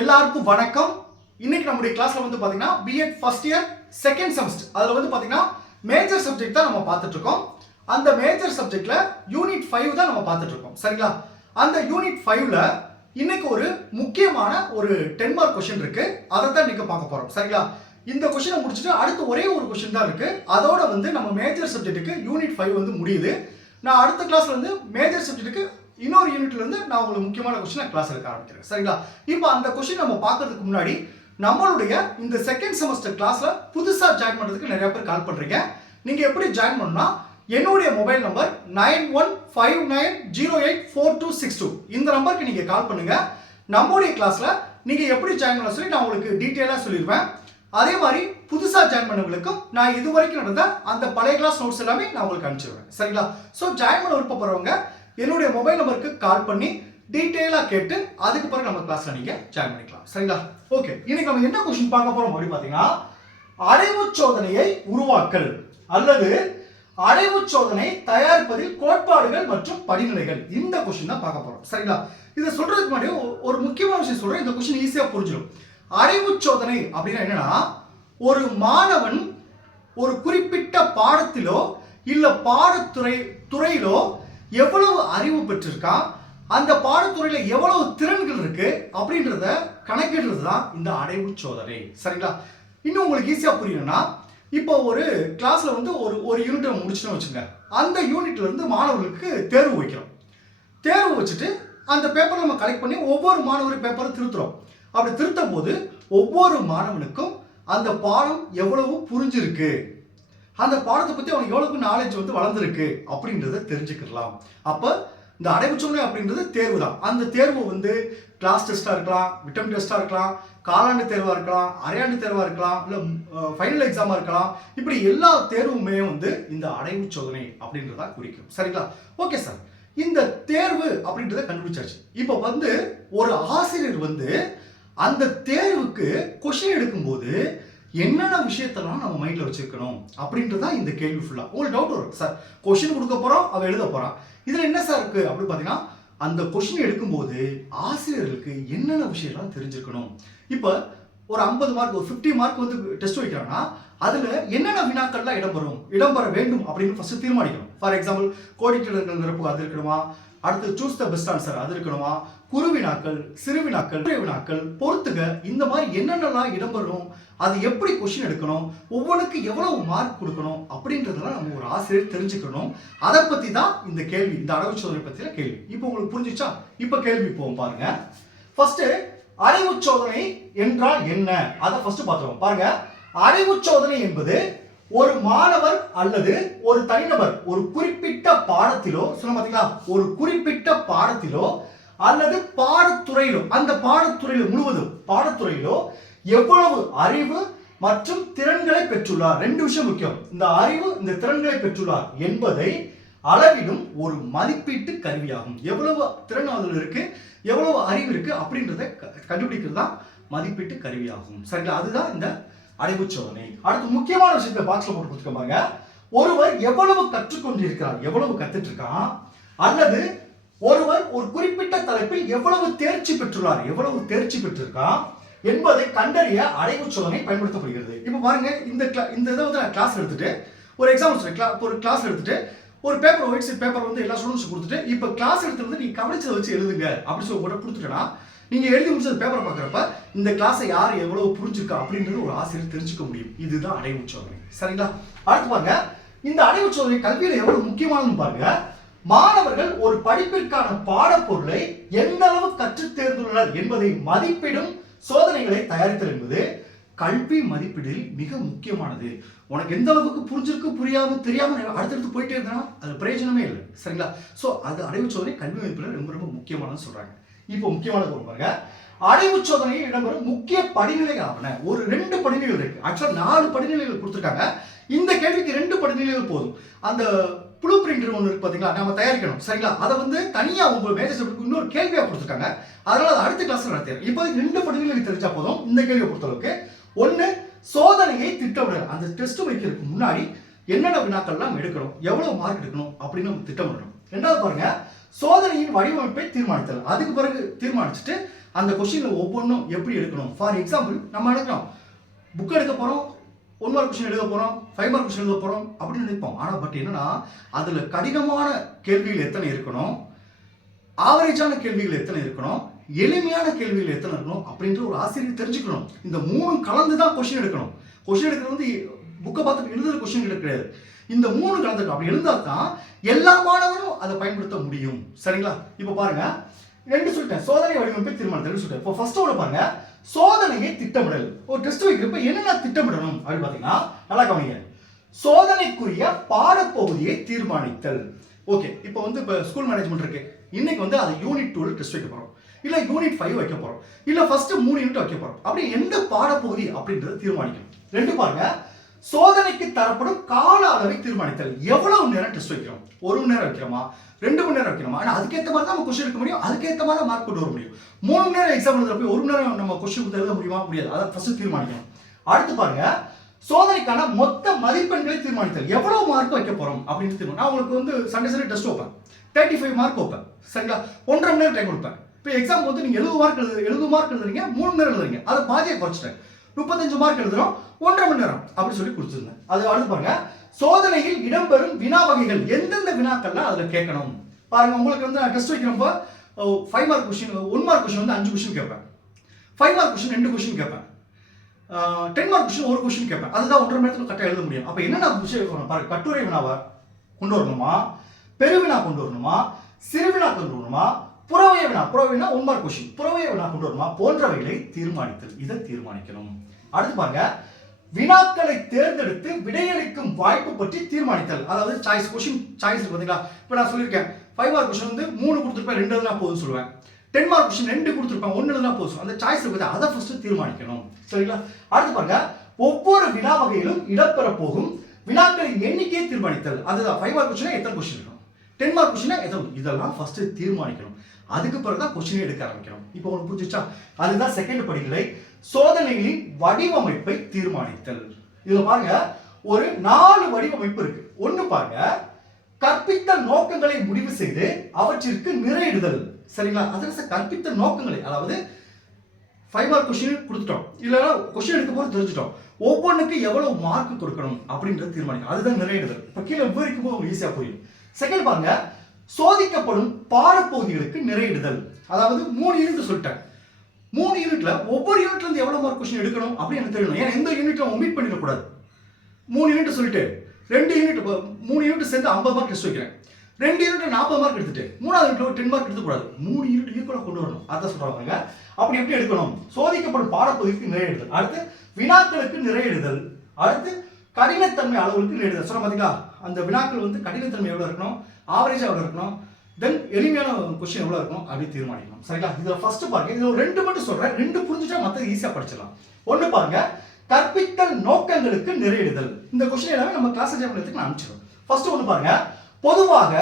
எல்லாருக்கும் வணக்கம். இன்னைக்கு நம்முடைய கிளாஸ்ல வந்து பாத்தீங்கன்னா BEd first year second semester அதுல வந்து பாத்தீங்கன்னா மேஜர் சப்ஜெக்ட் தான் நம்ம பார்த்துட்டு இருக்கோம். அந்த மேஜர் சப்ஜெக்ட்ல யூனிட் 5 தான் நம்ம பார்த்துட்டு இருக்கோம். சரிங்களா? அந்த யூனிட் 5ல இன்னைக்கு ஒரு முக்கியமான ஒரு 10 மார்க் क्वेश्चन இருக்கு. அதை தான் இன்னைக்கு பார்க்க போறோம். சரிங்களா? இந்த क्वेश्चனை முடிச்சிட்டு அடுத்து ஒரே ஒரு क्वेश्चन தான் இருக்கு. அதோட வந்து நம்ம மேஜர் சப்ஜெக்ட்டுக்கு யூனிட் 5 வந்து முடியுது. நான் அடுத்த கிளாஸ்ல வந்து மேஜர் சப்ஜெக்ட்டுக்கு இன்னொரு யூனிட்ல இருந்து நான் உங்களுக்கு முக்கியமான क्वेश्चन கிளாஸ் எடுக்க ஆரம்பிக்கிறேன். சரிங்களா? இப்போ அந்த क्वेश्चन நம்ம பார்க்கிறதுக்கு முன்னாடி நம்மளுடைய இந்த செகண்ட் செமஸ்டர் கிளாஸ்ல புதுசா ஜாயின் பண்றதுக்கு நிறைய பேர் கால் பண்றீங்க. நீங்க எப்படி ஜாயின் பண்ணனும்னா என்னுடைய மொபைல் நம்பர் 9159084262 இந்த நம்பருக்கு நீங்க கால் பண்ணுங்க. நம்மளுடைய கிளாஸ்ல நீங்க எப்படி ஜாயின் பண்ண சொல்லி நான் உங்களுக்கு டீடைலா சொல்லிடுவேன். அதே மாதிரி புதுசா ஜாயின் பண்ணவங்களுக்கும் நான் இதுவரைக்கும் நடந்த அந்த பழைய கிளாஸ் நோட்ஸ் எல்லாமே நான் உங்களுக்கு அனுப்பிச்சிடுவேன். சரிங்களா? ஸோ ஜாயின் பண்ண விருப்பப்படுறவங்க என்னுடைய மொபைல் நம்பருக்கு கால் பண்ணி டீடைலா கேட்டு அதுக்கு பிறகு நம்ம கிளாஸ்ல நீங்க ஜாயின் பண்ணிக்கலாம். சரிங்களா? ஓகே, இன்னைக்கு நம்ம என்ன क्वेश्चन பார்க்க போறோம் அப்படி பாத்தீங்கன்னா அடைவுச் சோதனையை உருவாக்கல் அல்லது அடைவுச் சோதனை தயாரிப்பதில் கோட்பாடுகள் மற்றும் படிநிலைகள் இந்த क्वेश्चन தான் பார்க்க போறோம். சரிங்களா? இதை சொல்றதுக்கு முன்னாடி ஒரு முக்கியமான விஷயம் சொல்றேன். இந்த क्वेश्चन ஈஸியா புரிஞ்சிடும். அடைவுச் சோதனை அப்படின்னா என்னன்னா, ஒரு மாணவன் ஒரு குறிப்பிட்ட பாடத்திலோ இல்ல துறையிலோ எவ்வளவு அறிவு பெற்றிருக்கான், அந்த பாடத்துறையில எவ்வளவு திறன்கள் இருக்கு அப்படின்றத கணக்கிடுறது தான் இந்த அடைவுச் சோதனை. சரிங்களா? இன்னும் உங்களுக்கு ஈஸியா புரியணும்னா, இப்போ ஒரு கிளாஸ்ல வந்து ஒரு யூனிட் முடிச்சுன்னு வச்சுங்க. அந்த யூனிட்ல இருந்து மாணவர்களுக்கு தேர்வு வைக்கிறோம். தேர்வு வச்சுட்டு அந்த பேப்பரை நம்ம கலெக்ட் பண்ணி ஒவ்வொரு மாணவர் பேப்பரை திருத்துறோம். அப்படி திருத்தும் போது ஒவ்வொரு மாணவனுக்கும் அந்த பாடம் எவ்வளவு புரிஞ்சிருக்கு, அந்த பாடத்தை பத்தி அவனுக்கு எவ்வளவு நாலேஜ் வந்து வளர்ந்துருக்கு அப்படின்றத தெரிஞ்சுக்கலாம். அப்ப இந்த அடைவுச் சோதனை அப்படின்றது தேர்வு தான். அந்த தேர்வு வந்து கிளாஸ் டெஸ்டா இருக்கலாம், மிட்டம் டெஸ்டா இருக்கலாம், காலாண்டு தேர்வா இருக்கலாம், அரையாண்டு தேர்வா இருக்கலாம், இல்ல ஃபைனல் எக்ஸாமா இருக்கலாம். இப்படி எல்லா தேர்வுமே வந்து இந்த அடைவுச் சோதனை அப்படின்றத குறிக்கும். சரிங்களா? ஓகே சார், இந்த தேர்வு அப்படின்றத கண்டுபிடிச்சாச்சு. இப்போ வந்து ஒரு ஆசிரியர் வந்து அந்த தேர்வுக்கு क्वेश्चन எடுக்கும்போது என்னென்ன விஷயத்தெல்லாம் நம்ம மைண்ட்ல வச்சிருக்கணும் அப்படின்றதா இந்த கேள்வி ஃபுல்லா. உங்களுக்கு டவுட் வரும், சார் क्वेश्चन கொடுக்க போறோம், அவ எழுத போறான், இதுல என்ன சார் இருக்கு அப்படி பாத்தீங்கன்னா, அந்த क्वेश्चन எடுக்கும்போது ஆசிரியர்களுக்கு என்னென்ன விஷயம்லாம் தெரிஞ்சிருக்கணும். இப்போ ஒரு 50 மார்க் ஒரு 50 மார்க் வந்து டெஸ்ட் வைக்கிறாங்கன்னா அதுல என்னென்ன வினாக்கள்லாம் இடம்பெற வேண்டும் அப்படின்னு ஃபர்ஸ்ட் தீர்மானிக்கணும். ஃபார் எக்ஸாம்பிள் கோடிட்டிடங்கள் நிரப்பு அது இருக்கணுமா, அடுத்து சூஸ் த பெஸ்ட் ஆன்சர் அது இருக்கணுமா, குறு வினாக்கள், சிறு வினாக்கள், வினாக்கள், பொறுத்துக, இந்த மாதிரி என்னென்னலாம் இடம்பெறும், அது எப்படி क्वेश्चन எடுக்கணும், ஒவ்வொன்றுக்கு எவ்வளவு மார்க் கொடுக்கணும் அப்படின்றதெல்லாம் நம்ம ஒரு ஆசிரியர் தெரிஞ்சுக்கணும். அதை பத்தி தான் இந்த கேள்வி, இந்த அடைவுச் சோதனை பத்தின கேள்வி. இப்போ உங்களுக்கு புரிஞ்சிச்சா? இப்போ கேள்வி போவோம் பாருங்க. ஃபர்ஸ்ட் அடைவுச் சோதனை என்றால் என்ன அதை ஃபர்ஸ்ட் பார்த்துருவோம். பாருங்க, அடைவுச் சோதனை என்பது ஒரு மாணவர் அல்லது ஒரு தனிநபர் ஒரு குறிப்பிட்ட பாடத்திலோ சொல்ல பாத்தீங்களா, ஒரு குறிப்பிட்ட பாடத்திலோ அல்லது பாடத்துறையிலோ, அந்த பாடத்துறையில முழுவதும் பாடத்துறையிலோ எவ்வளவு அறிவு மற்றும் திறன்களை பெற்றுள்ளார், ரெண்டு விஷயம் முக்கியம், இந்த அறிவு இந்த திறன்களை பெற்றுள்ளார் என்பதை அளவிடும் ஒரு மதிப்பீட்டு கருவியாகும். எவ்வளவு திறன் அதில் இருக்கு, எவ்வளவு அறிவு இருக்கு அப்படின்றத கண்டுபிடிக்கிறது தான் மதிப்பீட்டு கருவியாகும். சரிங்களா? அதுதான் இந்த அடைவுச் சோதனை. அடுத்து முக்கியமான விஷயத்தை பாக்ஸ்ல போட்டு கொடுத்துருக்காங்க. ஒருவர் எவ்வளவு கற்றுக்கொண்டிருக்கிறார், எவ்வளவு கத்துட்டு இருக்கான், அல்லது ஒருவர் ஒரு குறிப்பிட்ட தலைப்பில் எவ்வளவு தேர்ச்சி பெற்றுள்ளார், எவ்வளவு தேர்ச்சி பெற்றிருக்கான் என்பதை கண்டறிய அடைவுச் சோதனை பயன்படுத்தப்படுகிறது. இப்போ பாருங்க, இந்த இதை வந்து நான் கிளாஸ் எடுத்துட்டு ஒரு எக்ஸாம்பிள் சொல்றேன். ஒரு கிளாஸ் எடுத்துட்டு ஒரு பேப்பர் ஒயிட் ஷீட் பேப்பர் வந்து எல்லா ஸ்டூடெண்ட்ஸ் கொடுத்துட்டு இப்போ கிளாஸ் எடுத்து வந்து நீங்க கவனிச்சதை வச்சு எழுதுங்க அப்படி சொல்லி கூட கொடுத்துட்டேன்னா, நீங்க எழுதி முடிச்சது பேப்பரை பார்க்குறப்ப இந்த கிளாஸை யார் எவ்வளவு புரிஞ்சிருக்கா அப்படின்றது ஒரு ஆசிரியர் தெரிஞ்சுக்க முடியும். இதுதான் அடைவுச் சோதனை. சரிங்களா? அடுத்து பாருங்க, இந்த அடைவுச் சோதனை கல்வியில எவ்வளவு முக்கியமானது பாருங்க. மாணவர்கள் ஒரு படிப்பிற்கான பாடப்பொருளை எந்த அளவு கற்று தேர்ந்துள்ளனர் என்பதை மதிப்பிடும் சோதனைகளை தயாரித்தல் என்பது கல்வி மதிப்பீடில் மிக முக்கியமானது. உனக்கு எந்த அளவுக்கு புரிஞ்சிருக்கு, புரியாம தெரியாம அடுத்தடுத்து போயிட்டே இருந்தா அது பிரயோஜனமே இல்லை. சரிங்களா? சோ அது அடைவுச் சோதனை கல்வி மதிப்பீடு ரொம்ப ரொம்ப முக்கியமானது சொல்றாங்க. இப்போ முக்கியமானது பாருங்க, அடைவுச் சோதனையில் இடம்பெறும் முக்கிய படிநிலைகள் ஆவன. ஒரு 2 படிநிலைகள் இருக்கு. ஆக்சுவலா 4 படிநிலைகள் கொடுத்துருக்காங்க. இந்த கேள்விக்கு 2 படிநிலைகள் போதும். அந்த ப்ளூ பிரிண்ட் ஒன்று இருக்கு பாத்தீங்களா, நம்ம தயாரிக்கணும். சரிங்களா? அதை வந்து தனியா உங்க மேஜர் சப்ஜெக்ட் இன்னொரு கேள்வியா கொடுத்துருக்காங்க. அதனால அது அடுத்த கிளாஸ்ல நடத்துறேன். இப்போ 2 படிநிலைகள் தெரிஞ்சா போதும். இந்த கேள்வியை பொறுத்தளவுக்கு ஒன்னு, சோதனையை திட்டமிடணும். அந்த டெஸ்ட் வைக்கிறதுக்கு முன்னாடி என்னென்ன வினாக்கள்லாம் எடுக்கணும், எவ்வளவு மார்க் எடுக்கணும் அப்படின்னு நம்ம திட்டமிடணும். ரெண்டாவது பாருங்க, சோதனையின் வடிவமைப்பை தீர்மானித்தல். அதுக்கு பிறகு தீர்மானிச்சுட்டு அந்த கொஸ்டினில் ஒவ்வொன்றும் எப்படி எடுக்கணும். ஃபார் எக்ஸாம்பிள் நம்ம எடுக்கிறோம், புக் எடுக்க போகிறோம், 1 மார்க் கொஸ்டின் எழுத போகிறோம், 5 மார்க் கொஸ்டின் எழுத போகிறோம் அப்படின்னு நினைப்போம். ஆனால் பட் என்னன்னா அதில் கடினமான கேள்விகள் எத்தனை இருக்கணும், ஆவரேஜான கேள்விகள் எத்தனை இருக்கணும், எளிமையான கேள்விகள் எத்தனை இருக்கணும் அப்படின்ற ஒரு ஆசிரியர் தெரிஞ்சுக்கணும். இந்த 3 கலந்து தான் கொஸ்டின் எடுக்கணும். கொஸ்டின் எடுக்கிறது வந்து புக்கை பார்த்து எழுதுகிற கொஸ்டின் கிடையாது. இந்த 3 கலந்துருக்கு. அப்படி எழுந்தால் தான் எல்லா மாணவரும் அதை பயன்படுத்த முடியும். சரிங்களா? இப்போ பாருங்க, 2 சொல்லிட்டேன். சோதனை வடிவமைப்பை தீர்மானித்தல் சொல்லிட்டேன். இப்போ ஃபர்ஸ்ட் ஒன்று பாருங்க, சோதனையை திட்டமிடல். ஒரு டெஸ்ட் வைக்கிறப்ப என்னென்ன திட்டமிடணும் அப்படின்னு பார்த்தீங்கன்னா நல்லா கவனிங்க. சோதனைக்குரிய பாடப்பகுதியை தீர்மானித்தல். ஓகே, இப்போ வந்து இப்போ ஸ்கூல் மேனேஜ்மெண்ட் இருக்கு. இன்னைக்கு வந்து அது யூனிட் 2 டெஸ்ட் வைக்க போறோம், இல்ல யூனிட் 5 வைக்க போறோம், இல்ல ஃபர்ஸ்ட் 3 யூனிட் வைக்க போறோம். அப்படி எந்த பாடப்பகுதி அப்படின்றத தீர்மானிக்கணும். 2 பாருங்க, சோதனைக்கு தரப்படும் கால அளவை தீர்மானித்தல். எவ்வளவு நேரம் டெஸ்ட் வைக்கிறோம், 1 மணி நேரம் வைக்கிறோமா, 2 மணி நேரம் வைக்கிறோமா? ஆனால் அதுக்கேற்ற மாதிரி தான் நம்ம கொஸ்டின் எடுக்க முடியும், அதுக்கேற்ற மாதிரி தான் மார்க் கொண்டு வர முடியும். 3 மணி நேரம் எக்ஸாம் எழுதுற போய் 1 மணி நேரம் நம்ம கொஸ்டின் எழுத முடியுமா? முடியாது. அதை ஃபர்ஸ்ட் தீர்மானிக்கணும். அடுத்து பாருங்க, சோதனைக்கான மொத்த மதிப்பெண்களை தீர்மானித்தல். எவ்வளவு மார்க் வைக்க போறோம் அப்படின்னு தீர்மானம். நான் உங்களுக்கு வந்து சண்டே டெஸ்ட் வைப்பேன், 35 மார்க் வைப்பேன். சரிங்களா? 1.5 மணி நேரம் டைம் கொடுப்பேன். இப்போ எக்ஸாம் வந்து நீங்க 70 மார்க் எழுதுறீங்க, 3 மணி நேரம் எழுதுறீங்க, அதை பாதியை குறைச்சிட்டேன். 35 மார்க் எழுதுறோம், 1.5 மணி நேரம் அப்படி சொல்லி கொடுத்துருந்தேன். அது அடுத்து பாருங்க, சோதனையில் இடம்பெறும் வினா வகைகள். எந்தெந்த வினாக்கள்லாம் அதில் கேட்கணும் பாருங்க. உங்களுக்கு வந்து நான் டெஸ்ட் வைக்கிறப்போ 5 மார்க் கொஸ்டின், 1 மார்க் கொஸ்டின் வந்து 5 கொஸ்டின் கேட்பேன், 5 மார்க் கொஸ்டின் 2 கொஸ்டின் கேட்பேன், 10 மார்க் கொஸ்டின் 1 கொஸ்டின் கேட்பேன். அதுதான் 1.5 மணி நேரத்தில் கரெக்டாக எழுத முடியும். அப்போ என்னென்ன விஷயம் பாருங்க, கட்டுரை வினாவை கொண்டு வரணுமா, பெருவினா கொண்டு வரணுமா, சிறுவினா கொண்டு வரணுமா, புறவய வினா, புறவயனா 1 மார்க் கொஸ்டின், புறவய வினா கொண்டு வரணுமா போன்றவைகளை தீர்மானித்தல். இதை தீர்மானிக்கணும். அடுத்து பாருங்க, வினாக்களை தேர்ந்தெடுத்து விடையளிக்கும் வாய்ப்பு பற்றி தீர்மானித்தல். அதாவது சாய்ஸ் கொஸ்டின், சாய்ஸ் இருக்கு பாத்தீங்களா? இப்போ நான் சொல்லியிருக்கேன் 5 மார்க் கொஸ்டின் வந்து 3 கொடுத்துருப்பேன், 2 எழுதுனா போதும் சொல்லுவேன். 10 மார்க் கொஸ்டின் 2 கொடுத்துருப்பேன், 1 எழுதுனா போதும். அந்த சாய்ஸ் இருக்கு, அதை ஃபர்ஸ்ட் தீர்மானிக்கணும். சரிங்களா? அடுத்து பாருங்க, ஒவ்வொரு வினா வகையிலும் இடம்பெற போகும் வினாக்களின் எண்ணிக்கையை தீர்மானித்தல். அதுதான் 5 மார்க் கொஸ்டின் எத்தனை கொஸ்டின் இருக்கணும், 10 மார்க் கொஸ்டின் எத்தனை, இதெல்லாம் ஃபர்ஸ்ட் தீர்மானிக்கணும். அதுக்கு பிறகு தான் கொஸ்டின் எடுக்க ஆரம்பிக்கணும். இப்போ உங்களுக்கு புரிஞ்சுச்சா? அதுதான் செகண்ட் படிநிலை, சோதனைகளின் வடிவமைப்பை தீர்மானித்தல். இதுல பாருங்க, ஒரு 4 வடிவமைப்பு இருக்கு. ஒன்னு பாருங்க, கற்பித்தல் நோக்கங்களை முடிவு செய்து அவற்றிற்கு நிறையிடுதல். சரிங்களா? அதான் கற்பித்தல் நோக்கங்களை, அதாவது 5 மார்க் கொஸ்டின் கொடுத்துட்டோம், இல்லைன்னா கொஸ்டின் எடுக்க போது தெரிஞ்சுட்டோம், ஒவ்வொன்றுக்கு எவ்வளவு மார்க் கொடுக்கணும் அப்படின்றத தீர்மானிக்கும். அதுதான் நிறையிடுதல். இப்போ கீழே விவரிக்கும் போது உங்களுக்கு ஈஸியா புரியும். செகண்ட் பாருங்க, சோதிக்கப்படும் பாடப்பகுதிகளுக்கு நிறையிடுதல். அதாவது 3 யூனிட் சொல்லிட்டேன், 3 யூனிட்ல ஒவ்வொரு யூனிட்ல இருந்து எவ்வளவு மார்க் கொஸ்டின் எடுக்கணும் அப்படின்னு எனக்கு தெரியணும். ஏன்னா எந்த யூனிட்ல ஒமிட் பண்ணிட கூடாது. 3 யூனிட் சொல்லிட்டு 2 யூனிட், 3 யூனிட் சேர்ந்து 50 மார்க் டெஸ்ட் வைக்கிறேன், 2 யூனிட் 40 மார்க் எடுத்துட்டு 3வது யூனிட்ல 10 மார்க் எடுக்க கூடாது. 3 யூனிட் ஈக்குவலா கொண்டு வரணும். அதான் சொல்றாங்க. அப்படி எப்படி எடுக்கணும்? சோதிக்கப்படும் பாடப்பகுதிக்கு நிறையிடுதல், அடுத்து வினாக்களுக்கு நிறையிடுதல், அடுத்து கடினத்தன்மை அளவுக்கு நிறையிடுதல். சொல்ல பாத்தீங்களா? அந்த வினாக்கள் வந்து கடினத்தன்மை எவ்வளவு இருக்கணும், ஆவரேஜா எவ்வளவு இருக்கணும், தென் எளிமையான கொஸ்டின் எவ்வளவு இருக்கும் அப்படி தீர்மானிக்கணும். சரிங்களா? இதுல ஃபர்ஸ்ட் பாருங்க, இதுல 2 மட்டும் சொல்றேன், 2 புரிஞ்சுட்டா மற்றது ஈஸியா படிச்சிடலாம். ஒன்னு பாருங்க, கற்பித்தல் நோக்கங்களுக்கு நிறையிடுதல். இந்த கொஸ்டின் எல்லாமே நம்ம கிளாஸ் எக்ஸாம்ல நான் அனுப்பிச்சிடுறோம். ஃபர்ஸ்ட் ஒன்னு பாருங்க, பொதுவாக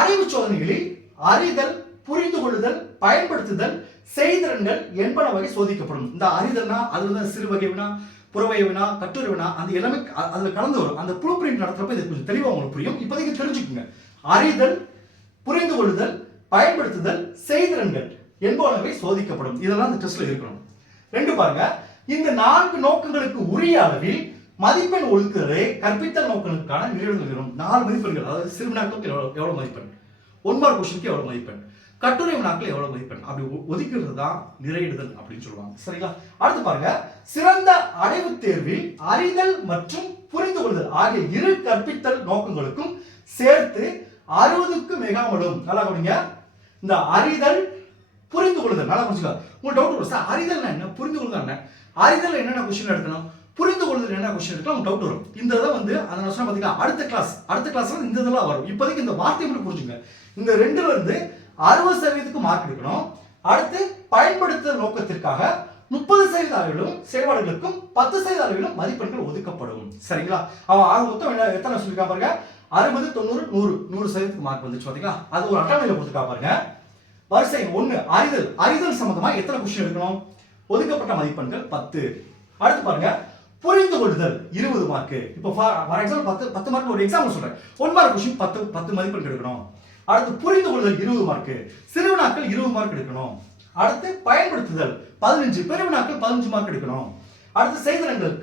அறிவு சோதனைகளில் அறிதல், புரிந்து கொள்ளுதல், பயன்படுத்துதல், செய்திறன்கள் என்பன வகை சோதிக்கப்படும். இந்த அறிதல்னா அதுல சிறு வகை வினா, புறவய வினா, கட்டுரை வினா, அந்த எல்லாமே அதுல கலந்து வரும். அந்த ப்ளூ பிரிண்ட் நடத்துறப்ப இது கொஞ்சம் தெளிவா உங்களுக்கு புரியும். இப்போதைக்கு தெரிஞ்சுக்குங்க. அறிதல், புரிந்து கொள்ளுதல், பயன்படுத்துதல், செய்திறன்கள் என்பனவை சோதிக்கப்படும். இதெல்லாம் இந்த டெஸ்ட்ல இருக்கணும். 2 பாருங்க, இந்த 4 நோக்கங்களுக்கு உரிய அளவில் மதிப்பெண் ஒதுக்குதலே கற்பித்தல் நோக்கங்களுக்கான நிறைவேறுதல். 4 மதிப்பெண்கள், அதாவது சிறு வினாக்களுக்கு எவ்வளவு மதிப்பெண், 1 மார்க் கொஸ்டினுக்கு எவ்வளவு மதிப்பெண், கட்டுரை வினாக்கள் எவ்வளவு மதிப்பெண், அப்படி ஒதுக்கிறது தான் நிறையிடுதல் அப்படின்னு சொல்லுவாங்க. சரிங்களா? அடுத்து பாருங்க, சிறந்த அடைவு தேர்வில் அறிதல் மற்றும் புரிந்து கொள்ளுதல் ஆகிய 2 கற்பித்தல் நோக்கங்களுக்கும் சேர்த்து 60க்கு மிகாமலும். நல்லா கவனிங்க, இந்த அறிதல், புரிந்து கொள்ளுதல் நல்லா புரிஞ்சுக்கோ. உங்களுக்கு டவுட் வரும், சார் அறிதல் என்ன, புரிந்து கொள்ளுதல் என்ன, அறிதல் என்னென்ன கொஸ்டின் எடுக்கணும், புரிந்து கொள்ளுதல் என்ன கொஸ்டின் எடுக்கலாம், உங்களுக்கு டவுட் வரும். இந்த இதை வந்து அதை நான் சொன்ன பார்த்தீங்கன்னா அடுத்த கிளாஸ்ல இந்த இதெல்லாம் வரும். இப்போதைக்கு இந்த வார்த்தையை மட்டும் புரிஞ்சுங்க. இந்த 2ல இருந்து 60% மார்க் எடுக்கணும். அடுத்து பயன்படுத்துதல் நோக்கத்திற்காக 30% அளவிலும் செயல்பாடுகளுக்கும் 10% அளவிலும் மதிப்பெண்கள் ஒதுக்கப்படும். சரிங்களா? அவன் ஆக மொத்தம் எத்தனை சொல்லிருக்கா பாருங்க, 60, 90, 100% மார்க் வந்துச்சு பாத்தீங்களா? அது ஒரு அட்டவணையில கொடுத்துருக்கா பாருங்க. வரிசை 1 அறிதல் சம்பந்தமா எத்தனை கொஸ்டின் எடுக்கணும், ஒதுக்கப்பட்ட மதிப்பெண்கள் 10. அடுத்து பாருங்க, புரிந்து கொள்ளுதல் 20 மார்க். இப்போ ஃபார் எக்ஸாம்பிள் 10 மார்க் ஒரு எக்ஸாம்பிள் சொல்றேன், 1 மார்க் கொஸ்டின் 10 மதிப்பெண்கள் எடுக்கணும். அடுத்து புரிந்து கொள்ளுதல் 20 மார்க், சிறுவினாக்கள் 20 மார்க் எடுக்கணும். அடுத்து பயன்படுத்துதல் 15 பெருவினாக்கள் 15 மார்க் எடுக்கணும். அடுத்து செய்திடங்கள்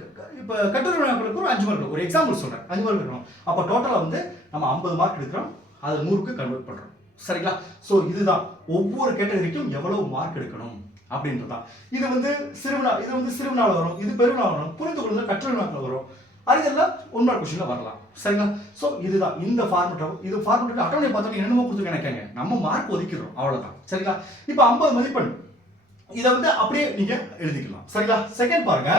இப்போ கட்டுரை வினாக்களுக்கு ஒரு 5 மார்க். ஒரு எக்ஸாம்பிள் சொல்றேன், 5 மார்க் எடுக்கணும். அப்போ டோட்டலா வந்து நம்ம 50 மார்க் எடுக்கிறோம், அதை 100க்கு கன்வெர்ட் பண்றோம். சரிங்களா? ஸோ இதுதான் ஒவ்வொரு கேட்டகரிக்கும் எவ்வளவு மார்க் எடுக்கணும் அப்படின்றதான். இது வந்து சிறுவினால வரும், இது பெருவினால வரும், புரிந்து கொள்ளுதல் கட்டுரை வினாக்கள் வரும், அதெல்லாம் 1 மார்க் கொஸ்டின்ல வரலாம். சரிங்களா? ஸோ இதுதான் இந்த ஃபார்மெட். இது ஃபார்மெட்டுக்கு அட்டவணை பார்த்தோன்னே என்னமோ கொடுத்து நினைக்காங்க, நம்ம மார்க் ஒதுக்கிறோம் அவ்வளவுதான். சரிங்களா? இப்போ 50 மதிப்பெண் இதை வந்து அப்படியே நீங்க எழுதிக்கலாம். சரிங்களா? செகண்ட் பாருங்க,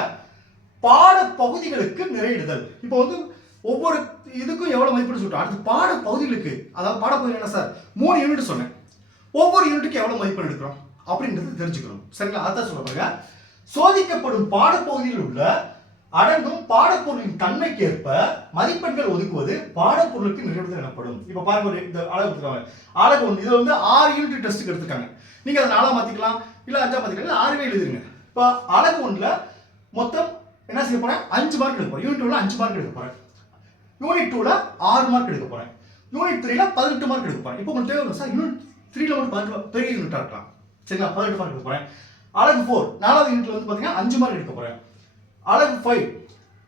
பாட பகுதிகளுக்கு நிறையிடுதல். இப்போ வந்து ஒவ்வொரு இதுக்கும் எவ்வளவு மதிப்பெண் சொல்லிட்டோம். அடுத்து பாட பகுதிகளுக்கு, அதாவது பாடப்பகுதி என்ன சார் 3 யூனிட் சொன்னேன், ஒவ்வொரு யூனிட்டுக்கு எவ்வளவு மதிப்பெண் எடுக்கிறோம் அப்படின்றது தெரிஞ்சுக்கணும். சரிங்களா? அதான் சொல்ல பாருங்க, சோதிக்கப்படும் பாடப்பகுதியில் உள்ள அடங்கும் பாடப்பொருளின் தன்மைக்கேற்ப மதிப்பெண்கள் ஒதுக்குவது பாடப்பொருளுக்கு நிறைவுதல் எனப்படும். இப்ப பாருங்க, இந்த அளவு கொடுத்துருக்காங்க, அழகு 1 இது வந்து 6 யூனிட் டெஸ்ட்டுக்கு எடுத்துக்காங்க. நீங்க அதை 4 மாத்திக்கலாம், இல்ல 5 மாத்திக்கலாம், இல்ல 6வே எழுதிருங்க. இப்போ அழகு 1ல மொத்தம் என்ன செய்ய போறேன், 5 மார்க் எடுக்க போறேன். யூனிட் 1ல 5 மார்க் எடுக்க போறேன், யூனிட் 2ல 6 மார்க் எடுக்க போறேன், யூனிட் 3ல 18 மார்க் எடுக்க போறேன். இப்போ உங்களுக்கு தேவை சார் யூனிட் 3ல மட்டும் 18 பெரிய யூனிட்டா இருக்கலாம். சரிங்களா? 18 மார்க் எடுக்க போறேன். அழகு 4 4வது யூனிட்ல வந்து பாத்தீங்கன்னா 5 மார்க் எடுக்க போறேன். அழகு 5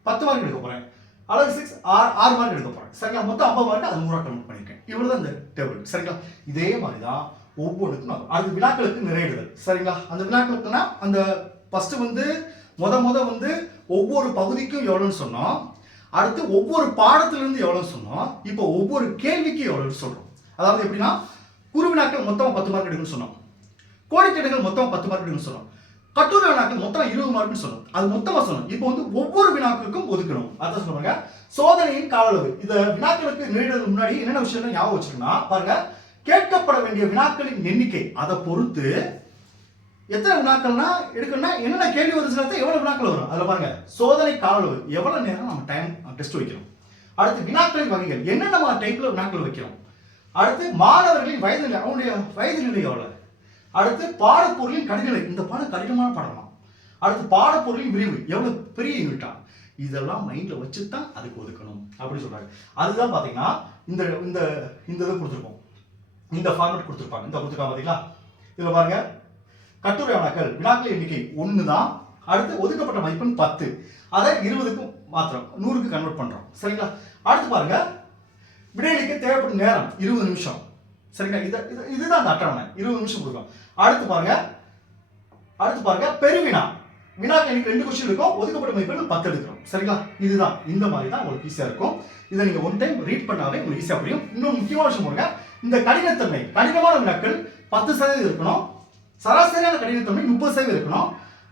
10 மார்க் எடுக்க போறேன். அழகு 6 6 மார்க் எடுக்க போறேன். சரிங்களா? மொத்தம் 50 மார்க், அது 100 கன்வெர்ட் பண்ணிருக்கேன். இவ்வளவுதான் இந்த டேபிள். சரிங்களா? இதே மாதிரி தான் ஒவ்வொன்றுக்கும். அடுத்து வினாக்களுக்கு நிறையிடுதல். சரிங்களா? அந்த வினாக்களுக்குன்னா அந்த ஃபர்ஸ்ட் வந்து முத வந்து ஒவ்வொரு பகுதிக்கும் எவ்வளவுன்னு சொன்னோம், அடுத்து ஒவ்வொரு பாடத்திலிருந்து எவ்வளவு சொன்னோம், இப்போ ஒவ்வொரு கேள்விக்கு எவ்வளவு சொல்றோம். அதாவது எப்படின்னா, குறுவினாக்கள் மொத்தம் 10 மார்க் எடுக்கணும்னு சொன்னோம், கோடிக்கடைகள் மொத்தம் 10 மார்க் எடுக்கணும்னு சொன்னோம், கட்டுரை வினாக்கள் மொத்தம் 20 மார்க்னு சொன்னோம். அது மொத்தமா சொன்னோம். இப்போ வந்து ஒவ்வொரு வினாக்களுக்கும் ஒதுக்கணும். அதான் சொல்றாங்க சோதனையின் கால அளவு. இந்த வினாக்களுக்கு நிறையிடுறதுக்கு முன்னாடி என்னென்ன விஷயம் ஞாபகம் வச்சுக்கணும்னா, பாருங்க, கேட்கப்பட வேண்டிய வினாக்களின் எண்ணிக்கை அதை பொறுத்து எத்தனை வினாக்கள்னா எடுக்கணும்னா என்னென்ன கேள்வி வருதுன்னா எவ்வளவு வினாக்கள் வரும். அதில் பாருங்க, சோதனை கால அளவு எவ்வளவு நேரம் நம்ம டைம் டெஸ்ட் வைக்கிறோம். அடுத்து வினாக்களின் வகைகள், என்னென்ன டைப்ல வினாக்கள் வைக்கிறோம். அடுத்து மாணவர்களின் வயது நிலை, அவங்களுடைய வயது நிலை எவ்வளவு. அடுத்து பாடப்பொருளின் கடினநிலை, இந்த பாடம் கடினமான பாடமா. அடுத்து பாடப்பொருளின் விரிவு எவ்வளவு பெரிய யூனிட்டா. இதெல்லாம் மைண்ட்ல வச்சு தான் அதுக்கு ஒதுக்கணும் அப்படின்னு சொல்றாங்க. அதுதான் பாத்தீங்கன்னா இந்த இந்த இந்த இது கொடுத்துருப்போம், இந்த ஃபார்மேட் கொடுத்துருப்பாங்க. இந்த கொடுத்துருக்காங்க பாத்தீங்களா. இதுல பாருங்க, கட்டுரை வினாக்கள் வினாக்கள் எண்ணிக்கை 1 தான். அடுத்து ஒதுக்கப்பட்ட மதிப்பெண் 10, அதை 20க்கு மாத்திரம் 100க்கு கன்வெர்ட் பண்றோம். சரிங்களா? அடுத்து பாருங்க, விடையளிக்க தேவைப்படும் நேரம் 20 நிமிஷம். சரிங்களா? இதுதான் அந்த அட்டவணை, 20 நிமிஷம் கொடுக்கும். அடுத்து பாருங்க பெருவினா, வினாக்கள் எனக்கு 2 கொஸ்டின் இருக்கும், ஒதுக்கப்பட்ட மதிப்பெண் 10 எடுக்கிறோம். சரிங்களா? இதுதான், இந்த மாதிரி தான் உங்களுக்கு ஈஸியா இருக்கும். இதை நீங்க ஒன் டைம் ரீட் பண்ணாவே உங்களுக்கு ஈஸியா புரியும். இன்னும் முக்கியமான விஷயம் பாருங்க, இந்த கடினத்தன்மை, கடினமான வினாக்கள் 10% இருக்கணும், சராசரியான கடினத்தன்மை 30% இருக்கணும்,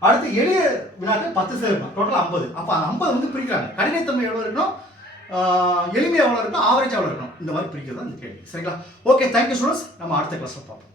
அடுத்து எளிய வினாக்கள் 10% இருக்கணும், டோட்டல் 50. அப்ப அந்த 50 வந்து பிரிக்கிறாங்க, கடினத்தன்மை எவ்வளவு இருக்கணும், எளிமையா எவ்வளவு இருக்கணும், ஆவரேஜ் எவ்வளவு இருக்கணும், இந்த மாதிரி பிரிக்கிறது தான் இந்த கேள்வி. சரிங்களா? Okay, thank you students. நம்ம அடுத்த கிளாஸ்ல பார்ப்போம்.